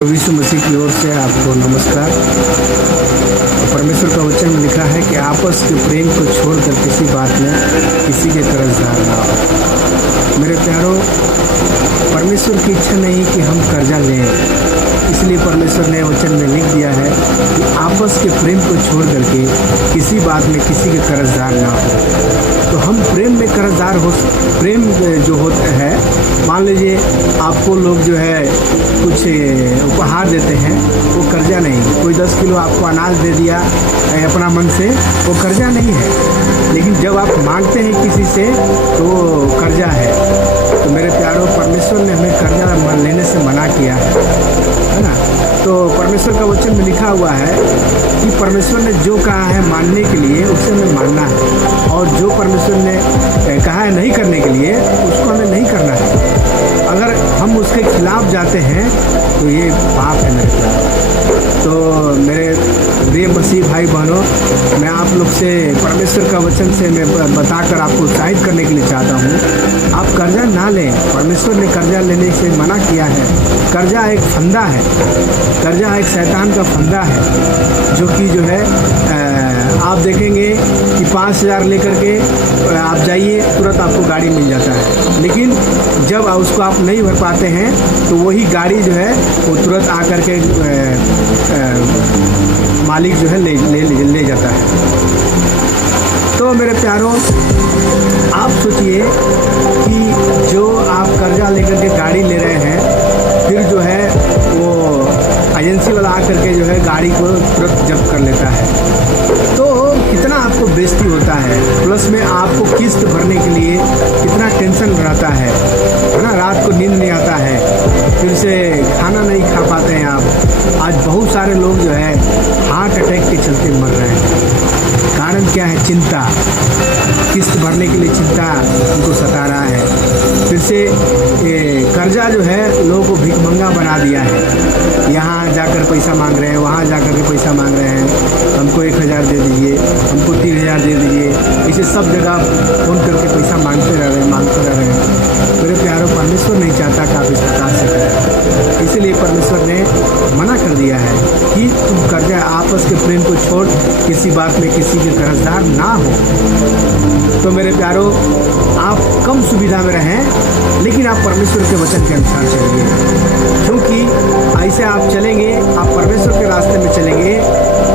विश्व मसीह की ओर से आपको नमस्कार। परमेश्वर का वचन में लिखा है कि आपस के प्रेम को छोड़कर किसी बात में किसी के कर्जदार ना हो। मेरे प्यारो, परमेश्वर की इच्छा नहीं कि हम कर्जा लें, इसलिए परमेश्वर ने वचन में लिख दिया है कि आपस के प्रेम को छोड़ करके किसी बात में किसी के कर्जदार ना हो। तो हम प्रेम में कर्जदार हो, प्रेम जो होता है, मान लीजिए आपको लोग जो है कुछ उपहार देते हैं, वो कर्जा नहीं। कोई 10 किलो आपको अनाज दे दिया अपना मन से, वो कर्जा नहीं है। लेकिन जब आप मांगते हैं किसी से तो वो कर्जा है। तो मेरे प्यारों, परमेश्वर ने हमें कर्जा लेने से मना किया है ना। तो परमेश्वर का वचन में लिखा हुआ है कि परमेश्वर ने जो कहा है मानने के लिए उसे हमें मानना है, और जो परमेश्वर ने कहा है नहीं करने के लिए उसको हमें नहीं करना है। अगर हम उसके खिलाफ जाते हैं तो ये पाप है मेरे प्यार। तो मेरे प्रिय मसीह भाई बहनों, मैं आप लोग से परमेश्वर का वचन से मैं बताकर आपको उत्साहित करने के लिए चाहता हूँ, आप कर्जा ना लें। परमेश्वर ने कर्जा लेने से मना किया है। कर्जा एक फंदा है, कर्जा एक शैतान का फंदा है, जो कि जो है आप देखेंगे कि 5,000 लेकर के आप जाइए, तुरंत आपको गाड़ी मिल जाता है। लेकिन जब उसको आप नहीं भर पाते हैं तो वही गाड़ी जो है वो तुरंत आकर के मालिक जो है ले जाता है। तो मेरे प्यारों, आप सोचिए कि जो आप कर्जा लेकर के गाड़ी ले रहे हैं, फिर जो है वो एजेंसी वाला आकर के जो है गाड़ी को तुरंत जब्त कर लेता है, तो कितना आपको बेइज्जती होता है। प्लस में आपको किस्त भरने के लिए कितना टेंशन रहता है ना। रात को नींद नहीं आता है, फिर से खाना नहीं खा पाते हैं आप। आज बहुत सारे लोग जो है हार्ट अटैक के चलते मर रहे हैं। कारण क्या है? चिंता। किस्त भरने के लिए चिंता उनको सता रहा है। फिर से कर्जा जो है लोगों को भिखमंगा बना दिया है। यहाँ जाकर पैसा मांग रहे हैं, वहाँ जाकर के पैसा मांग रहे हैं। हमको 1,000 दे दीजिए, हमको 3,000 दे दीजिए, ऐसे सब जगह फ़ोन करके पैसा मांगते रह रहे हैं। मेरे प्यारों, परमेश्वर नहीं चाहता कि आप इस प्रकार से करें। इसीलिए परमेश्वर ने मना कर दिया है कि तुम कर्जा आपस के प्रेम को छोड़ किसी बात में किसी के कर्जदार ना हो। तो मेरे प्यारों, आप कम सुविधा में रहें, लेकिन आप परमेश्वर के वचन के अनुसार चलिए। क्योंकि ऐसे आप चलेंगे, आप परमेश्वर के रास्ते में चलेंगे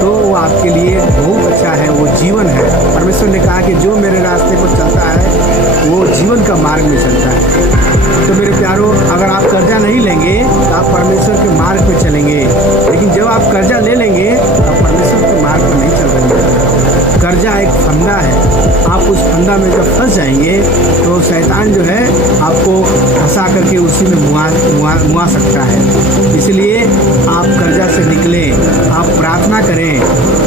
तो वो आपके लिए बहुत अच्छा है, वो जीवन है। परमेश्वर ने कहा कि जो मेरे रास्ते पर चलता है वो जीवन का मार्ग में चलता है। तो मेरे प्यारों, अगर आप कर्जा नहीं लेंगे तो आप परमेश्वर के मार्ग पे चलेंगे, लेकिन जब आप कर्जा ले लेंगे तो परमेश्वर के मार्ग पर नहीं चल रहे। कर्जा एक फंदा है, आप उस फंदा में जब फंस जाएंगे तो शैतान जो है आपको फंसा करके उसी में मुआ सकता है। इसलिए आप कर्जा से निकलें, आप प्रार्थना करें।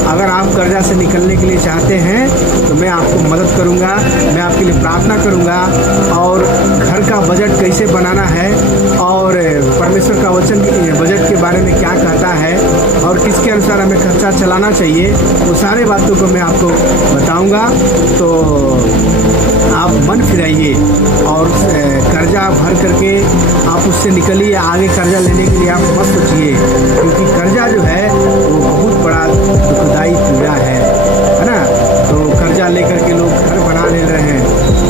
अगर आप कर्जा से निकलने के लिए चाहते हैं तो मैं आपको मदद करूंगा, मैं आपके लिए प्रार्थना करूंगा। और घर का बजट कैसे बनाना है, और परमेश्वर का वचन बजट के बारे में क्या कहता है, और किसके अनुसार हमें खर्चा चलाना चाहिए, वो सारे बातों को मैं आपको बताऊंगा। तो आप मन फिराइए और कर्जा भर करके आप उससे निकलिए। आगे कर्जा लेने के लिए आप मत सोचिए, क्योंकि कर्जा जो है वो बहुत बड़ा दुखदाई पीड़ा है ना। तो कर्जा लेकर के लोग घर बना ले रहे हैं,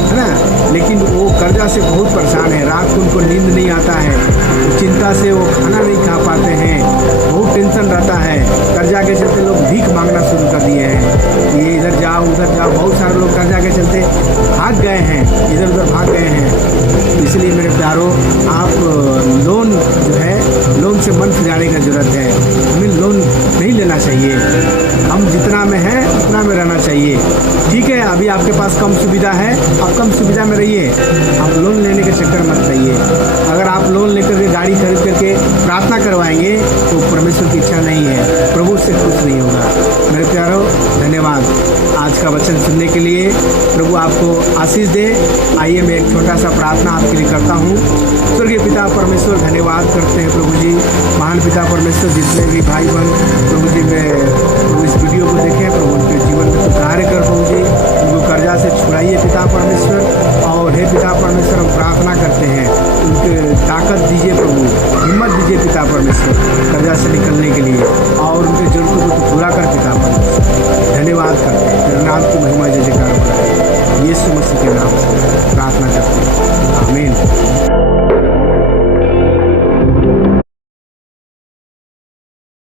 है ना, लेकिन वो कर्जा से बहुत परेशान है। रात को उनको नींद नहीं आता है, चिंता से वो खाना नहीं खा पाते हैं, बहुत टेंशन रहता है। कर्जा के चलते लोग भीख मांगना शुरू कर दिए हैं, ये इधर जाओ उधर जाओ। बहुत सारे लोग कर्जा के चलते भाग गए हैं, इधर उधर भाग गए हैं। इसलिए मेरे प्यारों, आप लोन जो है, लोन से मन फिराने का जरूरत है। हमें लोन नहीं लेना चाहिए, हम जितना में है उतना में रहना चाहिए। ठीक है, अभी आपके पास कम सुविधा है, आप कम सुविधा में रहिए, आप लोन लेने के चक्कर मत रहिए। अगर आप लोन लेकर के गाड़ी खरीद करके प्रार्थना करवाएंगे तो परमेश्वर की इच्छा नहीं है, प्रभु से खुश नहीं होगा। मेरे प्यारों, धन्यवाद आज का वचन सुनने के लिए। प्रभु आपको आशीष दे। आइए मैं एक छोटा सा प्रार्थना आपके लिए करता हूँ। स्वर्गीय पिता परमेश्वर, धन्यवाद करते हैं प्रभु जी, महान पिता परमेश्वर, जितने भी भाई बहन प्रभु जी में इस वीडियो को देखें, प्रभु उनके जीवन में कार्य कर प्रभु जी, उनको कर्जा से छुड़ाइए पिता परमेश्वर, और हे पिता परमेश्वर, हम प्रार्थना करते हैं, उनके ताकत दीजिए प्रभु, हिम्मत दीजिए पिता परमेश्वर कर्जा से निकलने के लिए, और उनके जरूरतों को पूरा कर पिता परमेश्वर। धन्यवाद करते हैं, तेरे नाम की महिमा जय जयकार हो रहा है, यीशु मसीह के नाम से प्रार्थना करते हैं, आमीन।